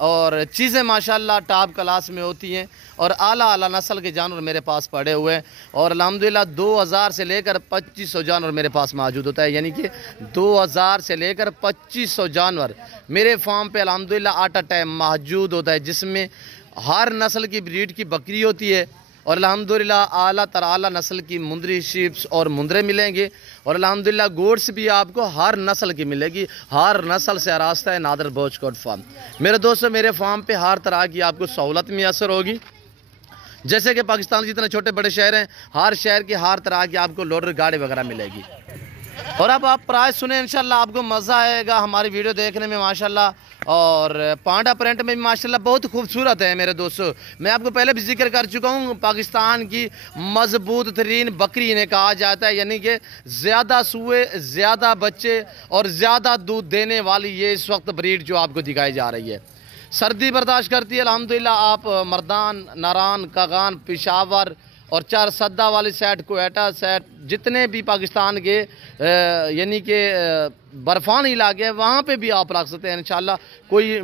اور چیزیں ماشاءاللہ ٹاپ کلاس میں ہوتی ہیں اور اعلیٰ نسل کے جانور میرے پاس پڑے ہوئے ہیں اور الحمدللہ 2000 سے لے کر 2500 جانور میرے پاس موجود ہوتا ہے، یعنی کہ 2000 سے لے کر 2500 جانور میرے فارم پہ الحمدللہ آٹا ٹائم موجود ہوتا ہے، جس میں ہر نسل کی بریڈ کی بکری ہوتی ہے اور الحمدللہ اعلیٰ تر اعلیٰ نسل کی مندری شیپس اور مندرے ملیں گے اور الحمدللہ گوڈس بھی آپ کو ہر نسل کی ملے گی، ہر نسل سے آراستہ ہے نادر بروچ کوٹ فارم۔ میرے دوستو میرے فارم پہ ہر طرح کی آپ کو سہولت میسر ہوگی، جیسے کہ پاکستان کے جتنے چھوٹے بڑے شہر ہیں ہر شہر کی ہر طرح کی آپ کو لوڈر گاڑی وغیرہ ملے گی۔ اور اب آپ پرائز سنیں، انشاءاللہ آپ کو مزہ آئے گا ہماری ویڈیو دیکھنے میں ماشاءاللہ، اور پانڈا پرنٹ میں بھی ماشاءاللہ بہت خوبصورت ہے میرے دوستو۔ میں آپ کو پہلے بھی ذکر کر چکا ہوں، پاکستان کی مضبوط ترین بکری انہیں کہا جاتا ہے، یعنی کہ زیادہ سوئے، زیادہ بچے اور زیادہ دودھ دینے والی یہ اس وقت بریڈ جو آپ کو دکھائی جا رہی ہے۔ سردی برداشت کرتی ہے الحمدللہ، آپ مردان، ناران، کاغان، پشاور اور 4 سدہ والی سیٹ، کوئٹہ سیٹ، جتنے بھی پاکستان کے یعنی کہ برفانی علاقے ہیں وہاں پہ بھی آپ رکھ سکتے ہیں، انشاءاللہ کوئی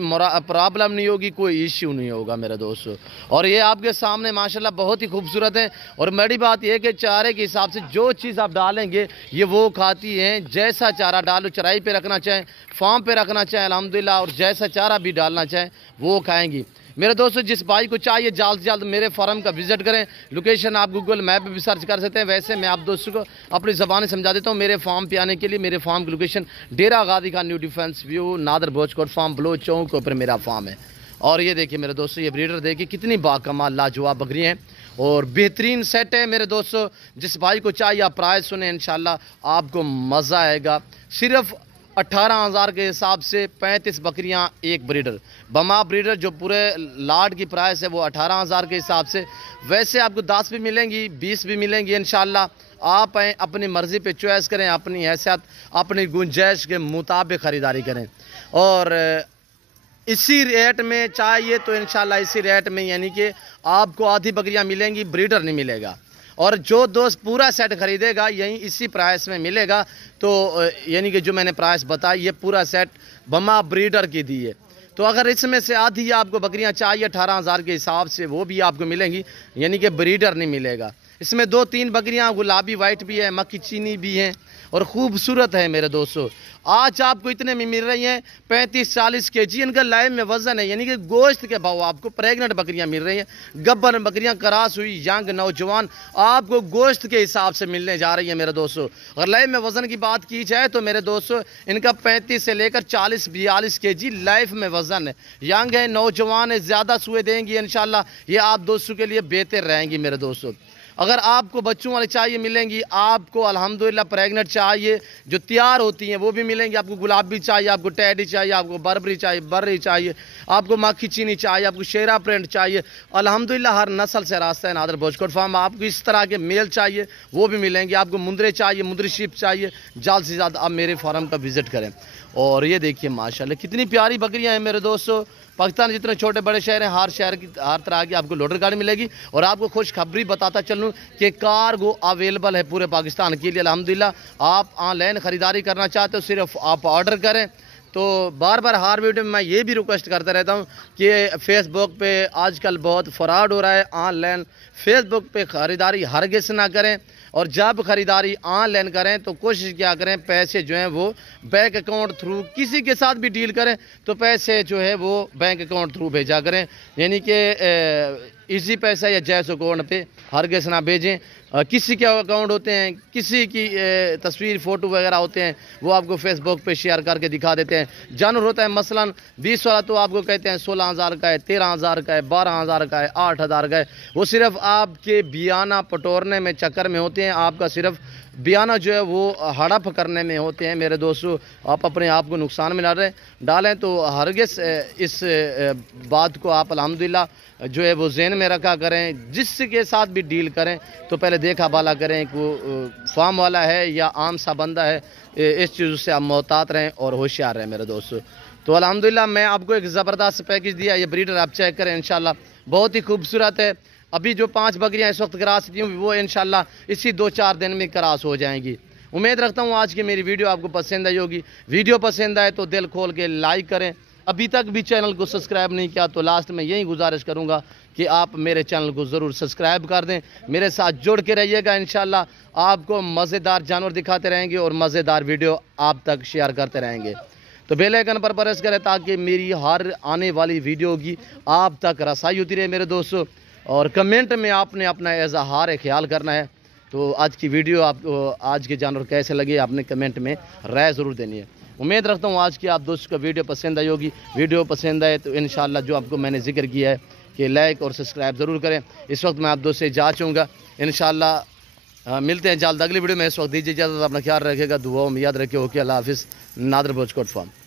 پرابلم نہیں ہوگی، کوئی ایشو نہیں ہوگا میرے دوستو۔ اور یہ آپ کے سامنے ماشاءاللہ بہت ہی خوبصورت ہے، اور میری بات یہ کہ چارے کے حساب سے جو چیز آپ ڈالیں گے یہ وہ کھاتی ہیں، جیسا چارہ ڈالو، چرائی پہ رکھنا چاہیں، فارم پہ رکھنا چاہیں الحمدللہ، اور جیسا چارہ بھی ڈالنا چاہیں وہ کھائیں گی۔ میرے دوستو جس بھائی کو چاہیے جلد سے جلد میرے فارم کا وزٹ کریں، لوکیشن آپ گوگل میپ پہ بھی سرچ کر سکتے ہیں، ویسے میں آپ دوستوں کو اپنی زبان سمجھا دیتا ہوں۔ میرے فارم پہ آنے کے لیے میرے فارم کی لوکیشن ڈیرہ آغادی خان نیو ڈیفنس ویو نادر بروچ کوٹ فارم بلوچ چوک کے اوپر میرا فارم ہے۔ اور یہ دیکھیے میرے دوستو، یہ بریڈر دیکھیے کتنی باکمال لاجواب بکری ہیں اور بہترین سیٹ ہے میرے دوستو۔ جس بھائی کو چاہیے آپ پرائز سنیں، انشاءاللہ آپ کو مزہ آئے گا۔ صرف 18,000 کے حساب سے 35 بکریاں ایک بریڈر، بما بریڈر جو پورے لاٹ کی پرائس ہے وہ 18,000 کے حساب سے، ویسے آپ کو 10 بھی ملیں گی، 20 بھی ملیں گی انشاءاللہ۔ آپ اپنی مرضی پہ چوائس کریں، اپنی حیثیت اپنی گنجائش کے مطابق خریداری کریں، اور اسی ریٹ میں چاہیے تو انشاءاللہ اسی ریٹ میں، یعنی کہ آپ کو آدھی بکریاں ملیں گی، بریڈر نہیں ملے گا، اور جو دوست پورا سیٹ خریدے گا یہیں اسی پرائس میں ملے گا۔ تو یعنی کہ جو میں نے پرائس بتائی یہ پورا سیٹ بما بریڈر کی دی ہے، تو اگر اس میں سے آدھی آپ کو بکریاں چاہیے 18,000 کے حساب سے وہ بھی آپ کو ملیں گی، یعنی کہ بریڈر نہیں ملے گا۔ اس میں 2-3 بکریاں گلابی وائٹ بھی ہیں، مکی چینی بھی ہیں اور خوبصورت ہے میرے دوستو۔ آج آپ کو اتنے میں مل رہی ہیں 35-40 kg، ان کا لائف میں وزن ہے، یعنی کہ گوشت کے بھاؤ آپ کو پریگننٹ بکریاں مل رہی ہیں، گبر بکریاں کراس ہوئی ینگ نوجوان آپ کو گوشت کے حساب سے ملنے جا رہی ہیں میرے دوستو۔ اگر لائف میں وزن کی بات کی جائے تو میرے دوستو ان کا 35 سے لے کر 40-42 kg لائف میں وزن ہے، ینگ ہے، نوجوان ہے، زیادہ سوئے دیں گی انشاءاللہ، یہ آپ دوستوں کے لیے بہتر رہیں گی میرے دوستو۔ اگر آپ کو بچوں والے چاہیے ملیں گی، آپ کو الحمدللہ پریگننٹ چاہیے جو تیار ہوتی ہیں وہ بھی ملیں گی، آپ کو گلابی چاہیے، آپ کو ٹیڈی چاہیے، آپ کو بربری چاہیے، برری چاہیے، آپ کو مکھی چینی چاہیے، آپ کو شیرا پرنٹ چاہیے، الحمدللہ ہر نسل سے راستہ ہے نادر بروچ کوٹ فارم۔ آپ کو اس طرح کے میل چاہیے وہ بھی ملیں گے، آپ کو مندرے چاہیے، مندری شیپ چاہیے، جلد سے جلد آپ میرے فارم کا وزٹ کریں۔ اور یہ دیکھیے ماشاءاللہ کتنی پیاری بکریاں ہیں میرے دوستو۔ پاکستان جتنے چھوٹے بڑے شہر ہیں ہر شہر کی ہر طرح کی آپ کو لوڈر گاڑی ملے گی، اور آپ کو خوشخبری بتاتا چلوں کہ کارگو اویلیبل ہے پورے پاکستان کے لیے الحمدللہ۔ آپ آن لائن خریداری کرنا چاہتے ہو صرف آپ آرڈر کریں۔ تو بار بار ہر ویڈیو میں یہ بھی ریکویسٹ کرتا رہتا ہوں کہ فیس بک پہ آج کل بہت فراڈ ہو رہا ہے، آن لائن فیس بک پہ خریداری ہرگز نہ کریں، اور جب خریداری آن لائن کریں تو کوشش کیا کریں پیسے جو ہیں وہ بینک اکاؤنٹ تھرو، کسی کے ساتھ بھی ڈیل کریں تو پیسے جو ہے وہ بینک اکاؤنٹ تھرو بھیجا کریں، یعنی کہ ایزی پیسہ یا جیس اکاؤنٹ پہ ہرگز نہ بھیجیں۔ کسی کے اکاؤنٹ ہوتے ہیں، کسی کی تصویر فوٹو وغیرہ ہوتے ہیں وہ آپ کو فیس بک پہ شیئر کر کے دکھا دیتے ہیں۔ جانور ہوتا ہے مثلا 20 والا تو آپ کو کہتے ہیں 16,000 کا ہے، 13,000 کا ہے، 12,000 کا ہے، 8,000 کا ہے، وہ صرف آپ کے بیانہ پٹورنے میں چکر میں ہوتے ہیں، آپ کا صرف بیانہ جو ہے وہ ہڑپ کرنے میں ہوتے ہیں میرے دوستو۔ آپ اپنے آپ کو نقصان میں ڈالیں تو ہرگز اس بات کو آپ الحمدللہ جو ہے وہ ذہن میں رکھا کریں، جس کے ساتھ بھی ڈیل کریں تو پہلے دیکھا بالا کریں کہ وہ فارم والا ہے یا عام سا بندہ ہے، اس چیز سے آپ محتاط رہیں اور ہوشیار رہیں میرے دوستو۔ تو الحمدللہ میں آپ کو ایک زبردست پیکج دیا، یہ بریڈر آپ چیک کریں انشاءاللہ بہت ہی خوبصورت ہے۔ ابھی جو 5 بکریاں اس وقت کراس دی ہوں وہ انشاءاللہ اسی 2-4 دن میں کراس ہو جائیں گی۔ امید رکھتا ہوں آج کی میری ویڈیو آپ کو پسند آئی ہوگی، ویڈیو پسند آئے تو دل کھول کے لائک کریں ابھی تک بھی چینل کو سبسکرائب نہیں کیا تو لاسٹ میں یہی گزارش کروں گا کہ آپ میرے چینل کو ضرور سبسکرائب کر دیں، میرے ساتھ جڑ کے رہیے گا، انشاءاللہ آپ کو مزیدار جانور دکھاتے رہیں گے اور مزیدار ویڈیو آپ تک شیئر کرتے رہیں گے۔ تو بیل آئیکن پر پریس کریں تاکہ میری ہر آنے والی ویڈیو کی آپ تک رسائی ہوتی رہے میرے دوستو، اور کمنٹ میں آپ نے اپنا اظہار خیال کرنا ہے۔ تو آج کی ویڈیو آپ کو آج کے جانور کیسے لگے آپ نے کمنٹ میں رائے ضرور دینی ہے۔ امید رکھتا ہوں آج کی آپ دوست کو ویڈیو پسند آئی ہوگی، ویڈیو پسند آئے تو انشاءاللہ جو آپ کو میں نے ذکر کیا ہے کہ لائک اور سبسکرائب ضرور کریں۔ اس وقت میں آپ دوست سے اجازت چاہوں گا، انشاءاللہ ملتے ہیں جلد اگلی ویڈیو میں۔ اس وقت دیجیے اجازت، اپنا خیال رکھے گا، دعاؤں میں یاد رکھے۔ اوکے، اللہ حافظ۔ نادر بلوچ کوٹ فارم۔